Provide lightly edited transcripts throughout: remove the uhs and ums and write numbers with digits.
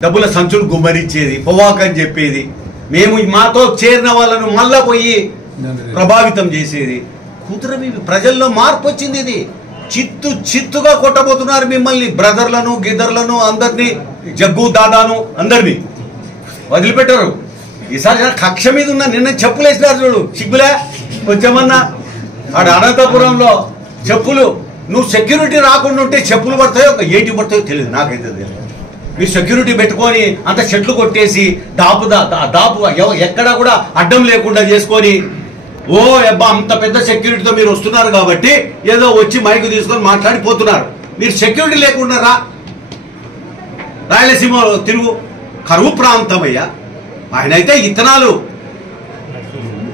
డబ్బుల సంచులు గుమ్మరించేది పొవాకని చెప్పేది మేము మాతో చేరిన వాళ్ళను మళ్ళా పోయి ప్రభావితం చేసేది కూతురవి ప్రజల్లో మార్పు వచ్చింది ఇది చిత్తుగా కొట్టబోతున్నారు మిమ్మల్ని బ్రదర్లను గిదర్లను అందరినీ జగ్గు దాదాను అందరినీ వదిలిపెట్టారు ఈసారి కక్ష మీద ఉన్న నిన్న చెప్పులేసినారు చూడు సిగ్గులే కొంచెమన్నా ఆడ అనంతపురంలో చెప్పులు నువ్వు సెక్యూరిటీ రాకుండా ఉంటే చెప్పులు పడతాయో ఏంటి పడతాయో తెలియదు నాకైతే తెలియదు మీరు సెక్యూరిటీ పెట్టుకొని అంత చెట్లు కొట్టేసి దాపు ఎక్కడా కూడా అడ్డం లేకుండా చేసుకొని ఓ అబ్బా అంత పెద్ద సెక్యూరిటీతో మీరు వస్తున్నారు కాబట్టి ఏదో వచ్చి మైకు తీసుకొని మాట్లాడిపోతున్నారు మీరు సెక్యూరిటీ లేకుండా రాయలసీమ తిరుగు కరువు ప్రాంతమయ్యా ఆయన అయితే ఇత్తనాలు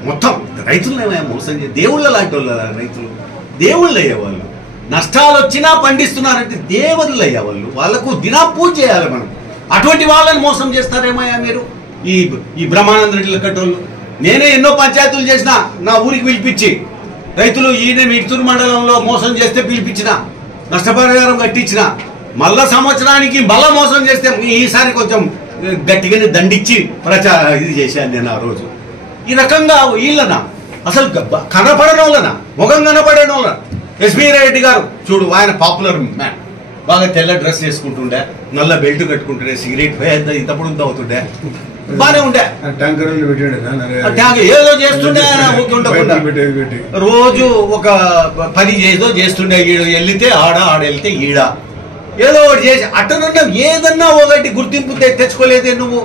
మొత్తం రైతులనే మోసం చేసి దేవుళ్ళ లాంటి వాళ్ళ రైతులు దేవుళ్ళు అయ్యే వాళ్ళు నష్టాలు వచ్చినా పండిస్తున్నారంటే దేవుళ్ళు అయ్యా వాళ్ళు వాళ్ళకు దినా పూజ చేయాలి మనం అటువంటి వాళ్ళని మోసం చేస్తారేమయ్యా మీరు ఈ బ్రహ్మానంద రెడ్డి కట్టోళ్ళు నేనే ఎన్నో పంచాయతీలు చేసిన నా ఊరికి పిలిపించి రైతులు ఈయన మిడ్తూరు మండలంలో మోసం చేస్తే పిలిపించిన నష్టపరిహారం కట్టించిన మళ్ళా సంవత్సరానికి మళ్ళా మోసం చేస్తే ఈసారి కొంచెం గట్టిగానే దండిచ్చి ఇది చేశాను నేను ఆ రోజు ఈ రకంగా వీళ్ళనా అసలు కనపడడం వలన ముఖం కనపడడం వలన ఎస్బీ రెడ్డి గారు చూడు ఆయన పాపులర్ మ్యాన్ బాగా తెల్ల డ్రెస్ వేసుకుంటుండే నల్ల బెల్ట్ కట్టుకుంటుండే సిగరెట్ ఇంతప్పుడు అవుతుండే బానే ఉండే ఏదో చేస్తుండే రోజు ఒక పని ఏదో చేస్తుండే ఈడు వెళ్తే ఆడ వెళ్తే ఈడ ఏదో ఒకటి చేసి అట్టనున్నా ఏదన్నా ఒకటి గుర్తింపు తెచ్చుకోలేదే నువ్వు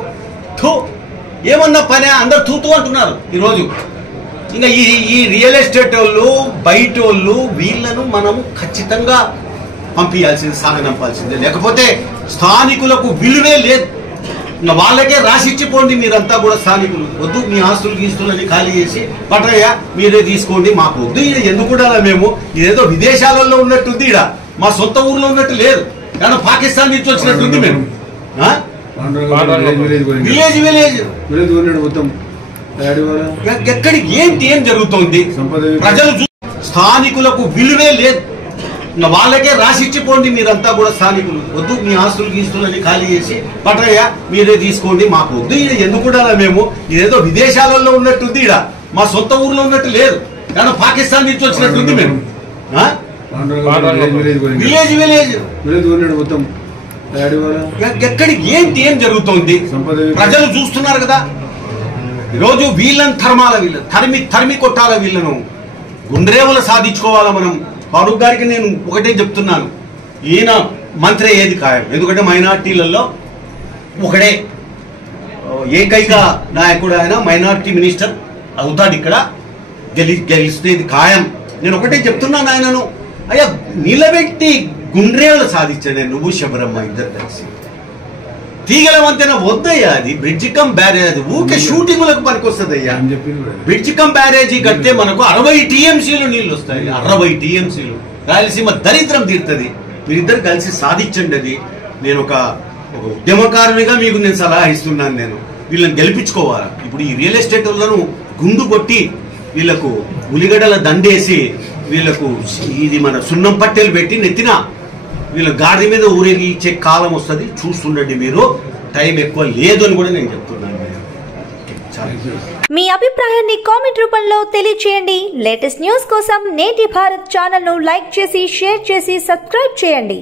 థూ ఏమన్నా పనే అందరు తూతూ అంటున్నారు ఈరోజు ఇంకా ఈ రియల్ ఎస్టేట్ వాళ్ళు బయట వాళ్ళు వీళ్ళను మనము ఖచ్చితంగా పంపించాల్సింది సాగనంపాల్సిందే లేకపోతే స్థానికులకు విలువే లేదు ఇంకా వాళ్ళకే రాసిచ్చిపోండి మీరంతా కూడా స్థానికులు వద్దు మీ ఆస్తులు గీస్తులని ఖాళీ చేసి పట్టయ్యా మీరే తీసుకోండి మాకు వద్దు ఈడ ఎందుకు కూడా మేము ఇదేదో విదేశాలలో ఉన్నట్టుంది ఈడ మా సొంత ఊర్లో ఉన్నట్టు లేదు కానీ పాకిస్తాన్ నుంచి వచ్చినట్టుంది మేము ఎక్కడికి ఏం జరుగుతోంది ప్రజలు స్థానికులకు విలువే లేదు ఇంకా వాళ్ళకే రాసిచ్చిపోండి మీరంతా కూడా స్థానికులు వద్దు మీ ఆస్తులు గీస్తులని ఖాళీ చేసి పట్టయ్యా మీరే తీసుకోండి మాకు వద్దు ఈడ ఎందుకు కూడా మేము ఇదేదో విదేశాలలో ఉన్నట్టుంది ఈడ మా సొంత ఊర్లో ఉన్నట్టు లేదు కానీ పాకిస్తాన్ నుంచి వచ్చినట్టుంది మేము ఎక్కడికి ఏం జరుగుతోంది ప్రజలు చూస్తున్నారు కదా ఈరోజు వీళ్ళని తరిమి కొట్టాల వీళ్ళను గుండ్రేవులు సాధించుకోవాలా మనం ఫారూక్ గారికి నేను ఒకటే చెప్తున్నాను ఈయన మంత్రి ఏది ఖాయం ఎందుకంటే మైనార్టీలలో ఒకడే ఏకైక నాయకుడు ఆయన మైనార్టీ మినిస్టర్ అవుతాడు ఇక్కడ గెలిస్తేది ఖాయం నేను ఒకటే చెప్తున్నాను ఆయనను అయ్యా నిలబెట్టి గుండ్రేవులు సాధించాడు నువ్వు శబరమ్మ ఇద్దరు కలిసి తీగల వంతెన వద్దయ్యా అది బ్రిడ్జి కమ్ బ్యారేజ్ ఊకే షూటింగ్లకు పనికొస్తుంది అయ్యా బ్రిడ్జి కమ్ బ్యారేజీ కడితే మనకు 60 టీఎంసీలు నీళ్లు వస్తాయి 60 టీఎంసీలు రాయలసీమ దరిద్రం తీరుతుంది మీరిద్దరు కలిసి సాధించండి అది నేను ఒక ఉద్యమకారునిగా మీకు నేను సలహా ఇస్తున్నాను నేను వీళ్ళని గెలిపించుకోవాలా ఇప్పుడు ఈ రియల్ ఎస్టేట్ వాళ్ళను గుండు కొట్టి వీళ్ళకు ఉలిగడల దండేసి వీళ్ళకు ఇది మన సున్నం పట్టెలు పెట్టి నెత్తిన వీళ్ళ గాడి మీద ఊరేగించే కాలం వస్తుంది చూస్తుండండి మీరు టైం ఎక్కువ లేదు అని కూడా నేను చెప్తున్నాను మీ అభిప్రాయాన్ని కామెంట్ రూపంలో తెలియజేయండి లేటెస్ట్ న్యూస్ కోసం నేటి భారత్ ఛానల్ ను లైక్ చేసి షేర్ చేసి సబ్స్క్రైబ్ చేయండి